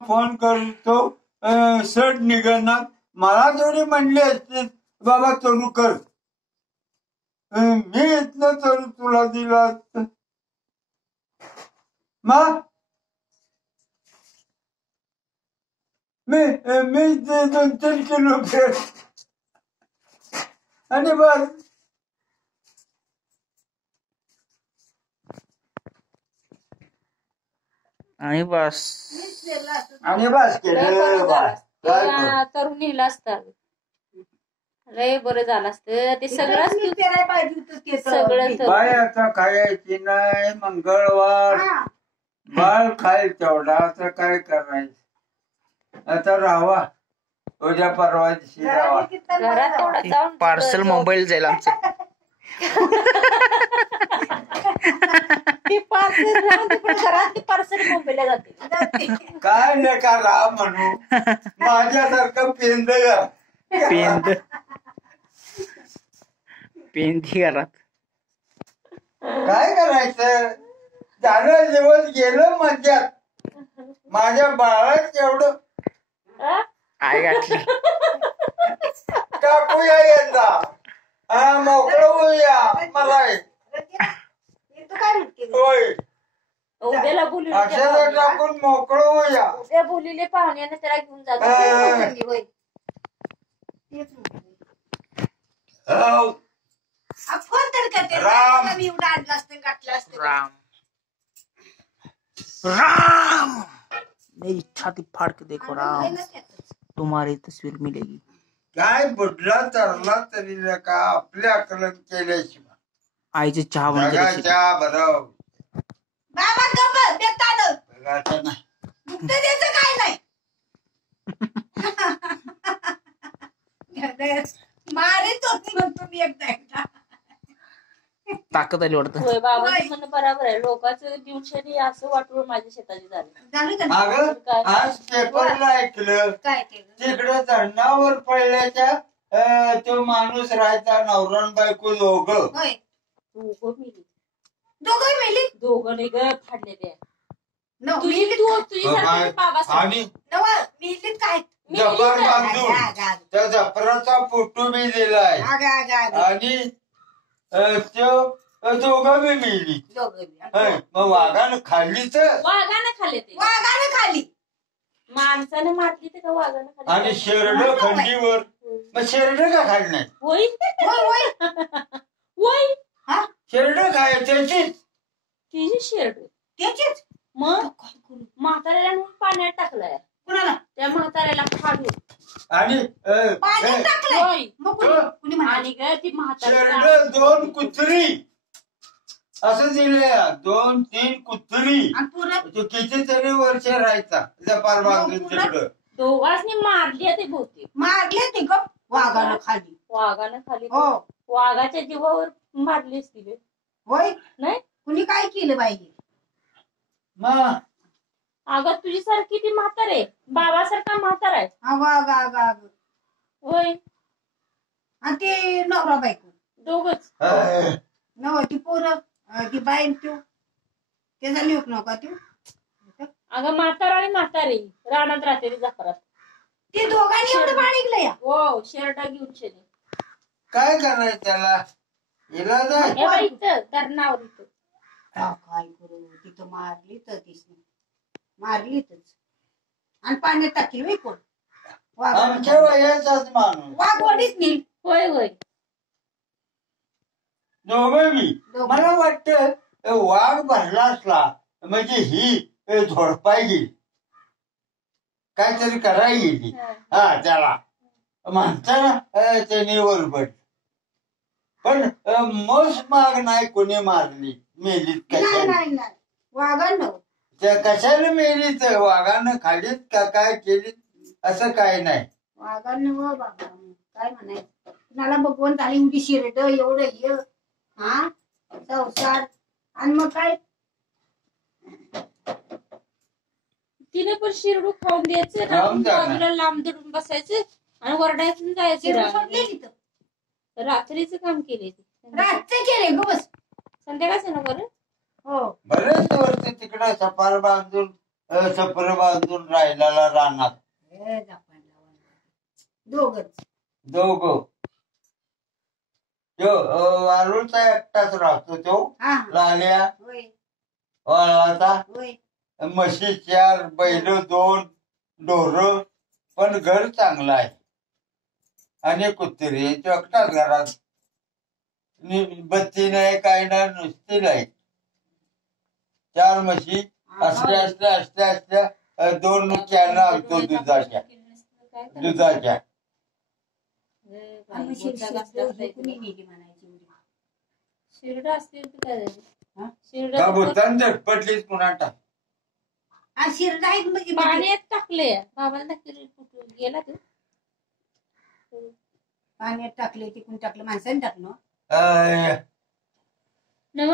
Phone करतो सड निघणार मला थोडी म्हणली असते बाबा चलू कर मी इथनं चलू तुला दिला असत मग मी 2-3 किलो फेर आणि बस आणि बस केलं करून नेलं असतं लय बरं झालं असतं ते सगळं बाय आता खायची नाही मंगळवार बाळ खाईल तेवढा आता काय करायचं आता राहावा उद्या परवा दिवशी राहावा घरात तेवढा जाऊन पार्सल मुंबईला जाईल आमचं घरात पार्सल मुंबईला जाते काय नाही का राहा म्हणू माझ्यासारखं पेंद पेंदी घरात काय करायचं झालं दिवस गेलं मज्जात माझ्या बाळात एवढं आई गाठली टाकूया यंदा मोकळं होऊया मला होय उद्याला बोलू अक्षर टाकून मोकळं होऊया उद्या बोलिले पाहुण्याने त्याला घेऊन जातो फोन तर करते राम. मी एवढं आणलं असतं गाठलं असतं राम राम मेरी छाती फाड़ के देखो राम तुम्हारी तस्वीर मिलेगी काय बुडला तरला तरी का आपल्या आकलन केल्याशिवाय आईचे चहा बनवते जगाच्या बरोबर बाबा गप्प देतात बघायचं नाही दुखत द्यायचं काय नाही मारित होती म्हणतो मी एकदा ताकद आली वाटतं होय बाबाचं म्हणणं बरोबर आहे लोकांचं दिवसानी असं वाटून माझ्या शेताची झाली झालं का अगं आज पेपरला ऐकलं काय केलं तिकडे धरणावर पडल्याच्या तो माणूस राहायचा नवरण बायको दोघं होय दोघं मिली दोघं मेली दोघं नाही ग फाडले ते न तुझी आणि बाबा नव मेलीत काय जबर बांधून त्या जपराचा फोटो बी दिलाय आणि तो दोघं बी मिली मग वाघानं खाल्ली तर वाघानं खाल्ले ते वाघानं खाली माणसाने मारली ते का वाघानं खाल्ली आणि शेरड खंडीवर मग शेरड का खाली नाही होय होय होय होय शेरड काय त्याचीच तिची शेरड त्याचीच मग म्हाताऱ्याला नेऊन पाण्यात टाकलाय कुणाला त्या म्हाताऱ्याला फाडून आणि पाण्यात टाकलंय होय मग कुणी म्हणाली आणि ग ती म्हाताऱ्याला शेरड 2 कुत्री असं दिले 2-3 कुत्री आणि पुन्हा तो कितीतरी वर्ष राहायचा जपार बांधून तिकडं दोघांनी मारली ते बहुतेक मारले ते गप वाघानं खाली वाघानं खाली हो वाघाच्या जीवावर मारली असती होय नाही कुणी काय केलं पाहिजे मग अगं तुझी सारखी ती म्हातार आहे बाबासारखा म्हातार आहे अग होय आणि ते नवरा बायको दोघच नव ती पोरं ती बाईन तू त्याचा लिहूक नका तू अगं म्हातार आणि म्हातारी रानात राहते जफरात ते दोघांनी एवढं बाळगलं या हो शेरडा घेऊन शेने काय करायचं त्याला इलाज आहे इथं धरणावर इथं काय करू तिथं मारली तर तिसने मारलीतच आणि पाण्यात टाकली बाई कोण आमच्या वयाचाच माणूस वाघवाडीच नेल होय होय दोघं मी मला वाटतं वाघ भरला असला म्हणजे ही झोडपाय गेली काहीतरी करायला गेली त्याला माणसाला त्याने वरबड पण मोस माग नाही कोणी मारली मेलीत कशाला वाघांना त्या कशाला मेलीत वाघानं खालीत का काय केलीत असं काय नाही वाघांना व बाबा काय म्हणायचं कुणाला भगवंत झाली एवढी शिरड एवढं हे हा संसार आणि मग काय तिने पण शिरडू खाऊन द्यायचं बाजूला लांब धरून बसायचं आणि वरडायचं जायचं रात्रीचं काम केले रातचं केले ग बस संध्याकाळचं ना बरं हो बरेच वर्ष तिकडे सपार बांधून सफर बांधून राहिलेला रानात दोघच दोघं वाळूचा एकटाच राहतो तो लाल्या होय वाळाचा होय म्हशी 4 बैल 2 ढोर पण घर चांगलं आहे आणि कुत्री एकटाच घरात बत्ती नाही काय नाही नुसती नाही 4 म्हशी असल्या 2 कॅन आणतो दुधाच्या शिरड असतील तर शिरड का भूतान झटपटलीच पुन्हा टाक शिरडा आहेत म्हणजे पाण्यात टाकले बाबाला टाकले कुठं गेला तू पाण्यात टाकले तिकून टाकलं माणसाने टाकलं नव